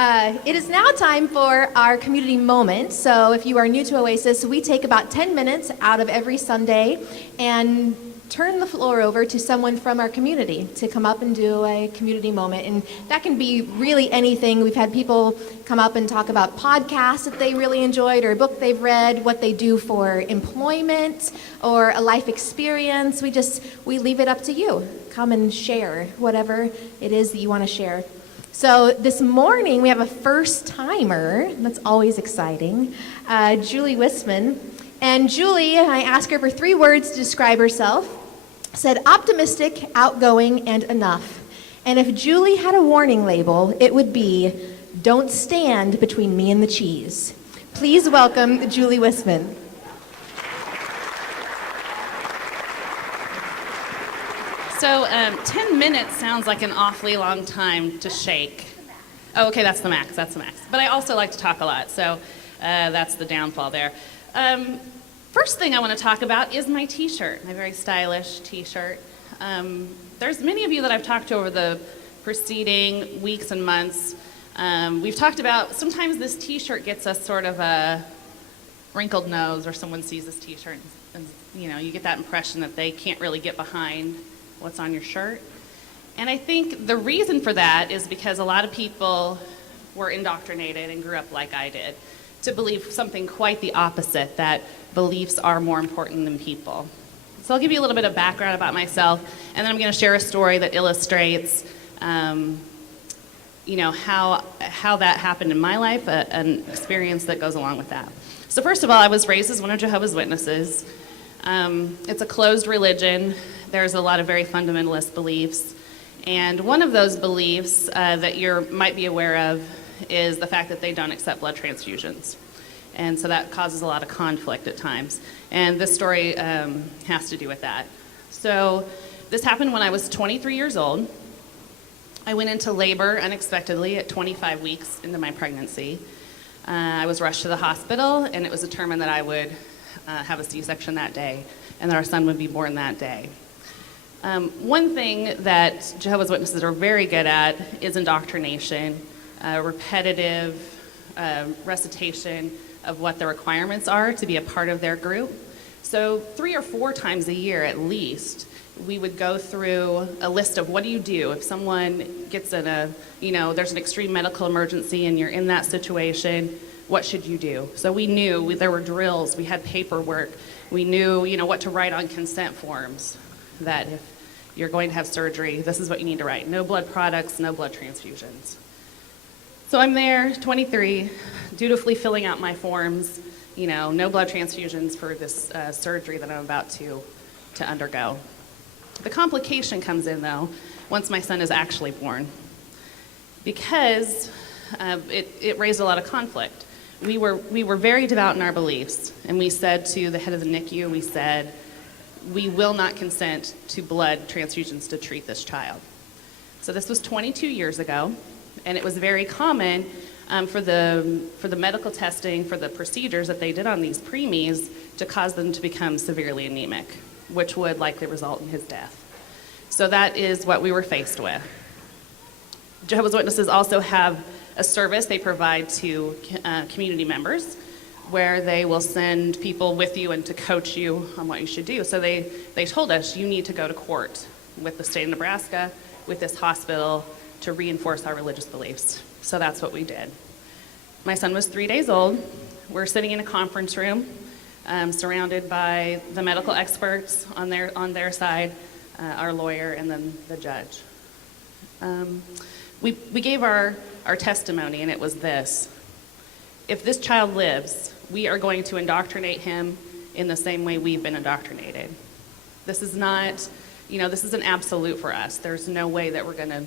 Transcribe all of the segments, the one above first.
It is now time for our community moment. So if you are new to Oasis, we take about 10 minutes out of every Sunday and turn the floor over to someone from our community to come up and do a community moment. And that can be really anything. We've had people come up and talk about podcasts that they really enjoyed, or a book they've read, what they do for employment, or a life experience. We leave it up to you. Come and share whatever it is that you want to share. So this morning we have a first timer. That's always exciting. Julie Whistman. And Julie, I asked her for 3 words to describe herself. Said optimistic, outgoing, and enough. And if Julie had a warning label, it would be, don't stand between me and the cheese. Please welcome Julie Whistman. So 10 minutes sounds like an awfully long time to shake. Oh, okay, that's the max. But I also like to talk a lot, so that's the downfall there. First thing I want to talk about is my t-shirt, my very stylish t-shirt. There's many of you that I've talked to over the preceding weeks and months. We've talked about sometimes this t-shirt gets us sort of a wrinkled nose, or someone sees this t-shirt and you get that impression that they can't really get behind what's on your shirt. And I think the reason for that is because a lot of people were indoctrinated and grew up like I did to believe something quite the opposite, that beliefs are more important than people. So I'll give you a little bit of background about myself, and then I'm going to share a story that illustrates how that happened in my life, an experience that goes along with that. So first of all, I was raised as one of Jehovah's Witnesses. It's a closed religion. There's a lot of very fundamentalist beliefs. And one of those beliefs that you might be aware of is the fact that they don't accept blood transfusions. And so that causes a lot of conflict at times. And this story has to do with that. So this happened when I was 23 years old. I went into labor unexpectedly at 25 weeks into my pregnancy. I was rushed to the hospital, and it was determined that I would have a C-section that day, and that our son would be born that day. One thing that Jehovah's Witnesses are very good at is indoctrination, repetitive recitation of what the requirements are to be a part of their group. So 3 or 4 times a year at least, we would go through a list of what do you do if someone gets in there's an extreme medical emergency and you're in that situation, what should you do? So we knew there were drills, we had paperwork, we knew what to write on consent forms, that if you're going to have surgery, this is what you need to write. No blood products, no blood transfusions. So I'm there, 23, dutifully filling out my forms, no blood transfusions for this surgery that I'm about to undergo. The complication comes in, though, once my son is actually born, because it raised a lot of conflict. We were very devout in our beliefs, and we said to the head of the NICU, we said, we will not consent to blood transfusions to treat this child. So this was 22 years ago, and it was very common for the medical testing, for the procedures that they did on these preemies to cause them to become severely anemic, which would likely result in his death. So that is what we were faced with. Jehovah's Witnesses also have a service they provide to community members, where they will send people with you and to coach you on what you should do. So they told us, you need to go to court with the state of Nebraska, with this hospital, to reinforce our religious beliefs. So that's what we did. My son was 3 days old. We're sitting in a conference room, surrounded by the medical experts on their side, our lawyer, and then the judge. We gave our testimony, and it was this: if this child lives, we are going to indoctrinate him in the same way we've been indoctrinated. This is not, this is an absolute for us. There's no way that we're going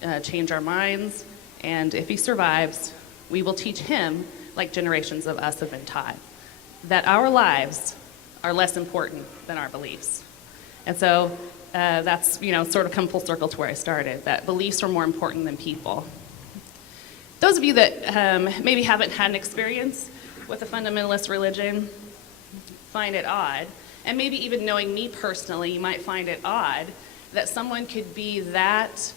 to change our minds, and if he survives, we will teach him, like generations of us have been taught, that our lives are less important than our beliefs. And so that's, sort of come full circle to where I started, that beliefs are more important than people. Those of you that maybe haven't had an experience with a fundamentalist religion find it odd, and maybe even knowing me personally, you might find it odd that someone could be that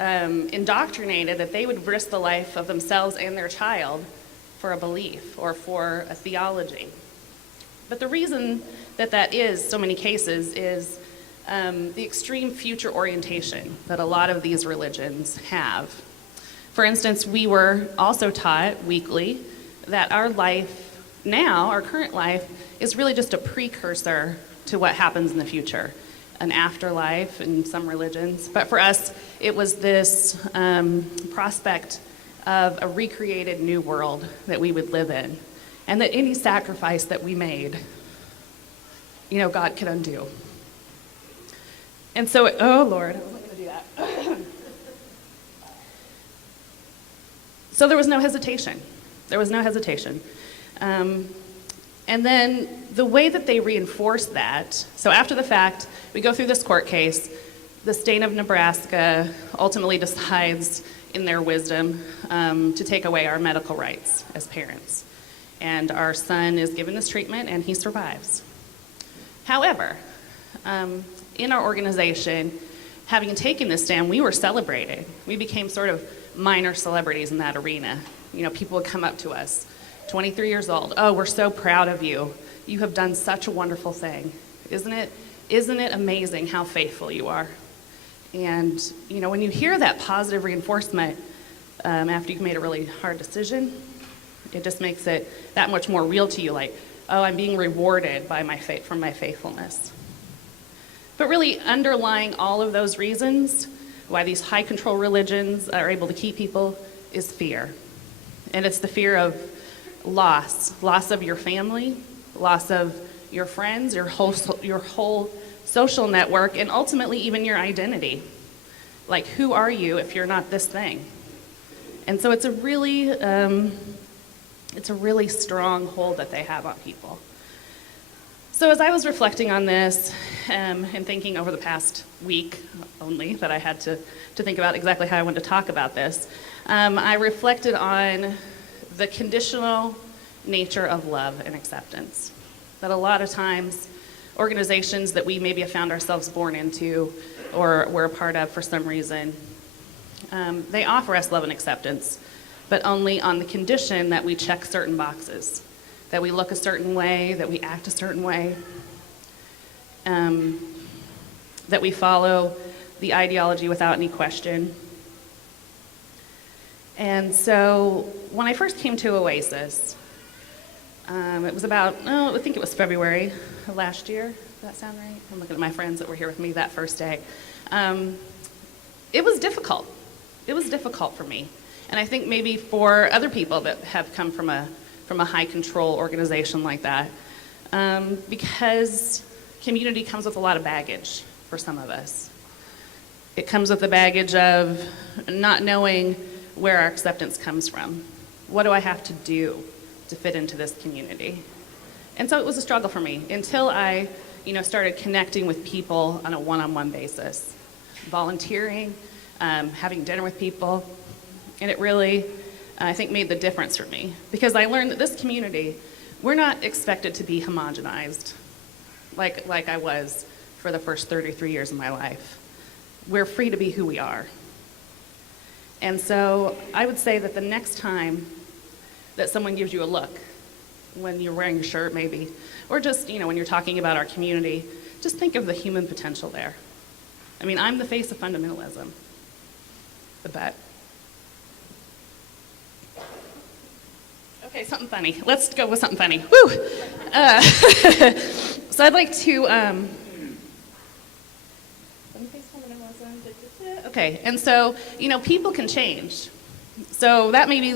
indoctrinated that they would risk the life of themselves and their child for a belief or for a theology. But the reason that that is so many cases is the extreme future orientation that a lot of these religions have. For instance, we were also taught weekly that our life now, our current life, is really just a precursor to what happens in the future, an afterlife in some religions. But for us, it was this prospect of a recreated new world that we would live in, and that any sacrifice that we made, God could undo. And so, oh Lord, I wasn't going to do that. So there was no hesitation. There was no hesitation. And then the way that they reinforced that, so after the fact, we go through this court case. The state of Nebraska ultimately decides, in their wisdom, to take away our medical rights as parents. And our son is given this treatment, and he survives. However, in our organization, having taken this stand, we were celebrated. We became sort of minor celebrities in that arena. People would come up to us, 23 years old. Oh, we're so proud of you. You have done such a wonderful thing. Isn't it amazing how faithful you are? And, when you hear that positive reinforcement after you've made a really hard decision, it just makes it that much more real to you, like, oh, I'm being rewarded by for my faithfulness. But really underlying all of those reasons why these high control religions are able to keep people is fear. And it's the fear of loss of your family, loss of your friends, your whole social network, and ultimately even your identity. Like, who are you if you're not this thing? And so it's a really strong hold that they have on people. So as I was reflecting on this and thinking over the past week only that I had to think about exactly how I wanted to talk about this, I reflected on the conditional nature of love and acceptance. That a lot of times organizations that we maybe have found ourselves born into or we're a part of for some reason, they offer us love and acceptance, but only on the condition that we check certain boxes, that we look a certain way, that we act a certain way, that we follow the ideology without any question. And so when I first came to Oasis, it was about, I think it was February of last year. Does that sound right? I'm looking at my friends that were here with me that first day. It was difficult. It was difficult for me. And I think maybe for other people that have come from a high control organization like that, because community comes with a lot of baggage for some of us. It comes with the baggage of not knowing where our acceptance comes from. What do I have to do to fit into this community? And so it was a struggle for me until I, started connecting with people on a one-on-one basis, volunteering, having dinner with people, and it really, I think, made the difference for me because I learned that this community, we're not expected to be homogenized like I was for the first 33 years of my life. We're free to be who we are. And so I would say that the next time that someone gives you a look, when you're wearing a shirt maybe, or just, when you're talking about our community, just think of the human potential there. I mean, I'm the face of fundamentalism. I bet. Okay, something funny. Let's go with something funny. Woo! So I'd like to, okay, and so, people can change. So that made me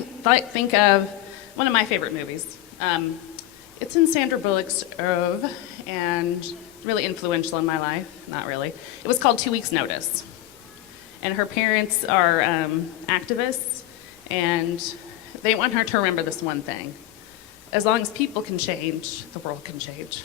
think of one of my favorite movies. It's in Sandra Bullock's oeuvre, and really influential in my life. Not really. It was called 2 Weeks' Notice. And her parents are activists, and they want her to remember this one thing. As long as people can change, the world can change.